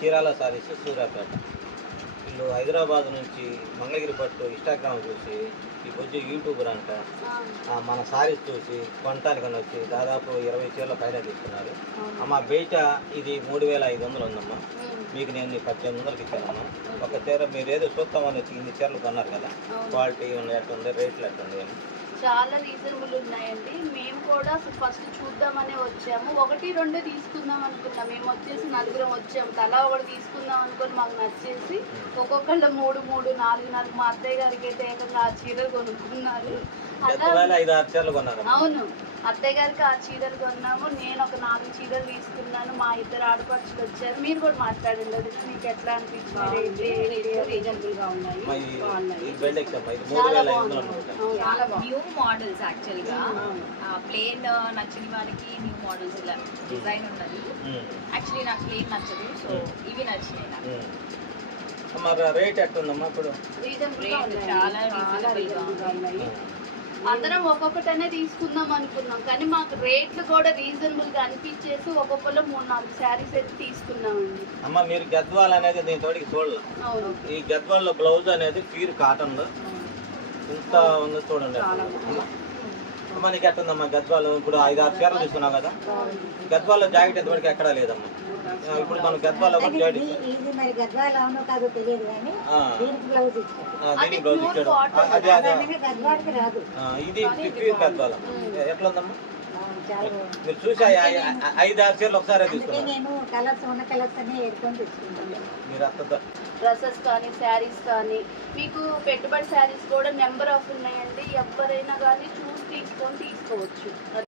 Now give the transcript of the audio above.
చీరాల సారీస్ సూర్యాపేట. వీళ్ళు హైదరాబాద్ నుంచి మంగళగిరి పట్టు ఇన్స్టాగ్రామ్ చూసి ఈ బొజ్జు యూట్యూబర్ అంట మన సారీస్ చూసి కొనటానికని వచ్చి దాదాపు 20 చీరల పైన తీసుకున్నారు. అమ్మ బయట ఇది 3500 ఉందమ్మా, మీకు నేను 1800కి ఇచ్చానమ్మా. ఒక చీర మీరు ఏదో చూస్తామని వచ్చి ఇన్ని చీరలు కొన్నారు కదా, క్వాలిటీ ఎట్టుంది, రేట్లు ఎట్టుంది? చాలా రీజనబుల్ ఉన్నాయండి. మేము కూడా ఫస్ట్ చూద్దామనే వచ్చాము. 1-2 తీసుకుందాం అనుకున్నాం. మేము వచ్చేసి 4 వచ్చాము. తలా ఒకటి తీసుకుందాం అనుకుని మాకు నచ్చేసి ఒక్కొక్కళ్ళు 3, 4 మా అత్తయ్య గారికి అయితే ఏకంగా ఆ చీరలు కొనుక్కున్నారు. అవును, అత్తయ్య గారికి ఆ చీరలు కొన్నాము. నేను ఒక 4 చీరలు తీసుకున్నాను. మా 2 ఆడపడుచులు వచ్చారు. మీరు కూడా మాట్లాడండి, అది మీకు ఎట్లా అనిపించింది? రీజనబుల్ గా ఉన్నాయి, చాలా న్యూ మోడల్స్. యాక్చువల్ గా ప్లేన్ నచ్చని వాళ్ళకి న్యూ మోడల్స్ ఇలా డిజైన్ ఉన్నది. యాక్చువల్లీ నాకు ప్లేన్ నచ్చదు, సో ఇవి నచ్చినాయి నాకు. మరి రేట్ ఎట్టుందమ్మా ఇప్పుడు? చాలా రీజనబుల్ గా ఉన్నాయి. అందరం ఒక్కొక్కటనే తీసుకుందాం అనుకున్నాం, కానీ మాకు రేట్లు కూడా రీజనబుల్ గా అనిపించేసి ఒక్కొక్కరు 3-4 శారీస్ అయితే తీసుకున్నామండి. అమ్మ మీరు గద్వాల్ అనేది దీని తోడికి చూడలేదు. ఈ గద్వాల్లో బ్లౌజ్ అనేది ప్యూర్ కాటన్ లో ఇంత ఉంది చూడండి. అమ్మ నీకు ఎట్టుందమ్మా గద్వాలు? ఇప్పుడు 5-6 చీరలు తీసుకున్నావు కదా, గద్వాల్లో జాకెట్ ఎంతవరకు ఎక్కడా లేదమ్మా. ఇప్పుడు మనం గద్వాల్లో ఒక జాకెట్ దీనికి బ్లౌజ్ ఇచ్చాడు. అదే అదే ఇది ప్యూర్ గద్వాల. ఎట్లా ఉందమ్మా? మీరు చూసి 5-6 చీరలు ఒకసారి తీసుకున్నాను. మీరు అత్త డ్రెస్సెస్ కానీ శారీస్ కానీ మీకు పెట్టుబడి శారీస్ కూడా నెంబర్ ఆఫ్ ఉన్నాయండి. ఎవరైనా కానీ చూసి తీసుకోవచ్చు.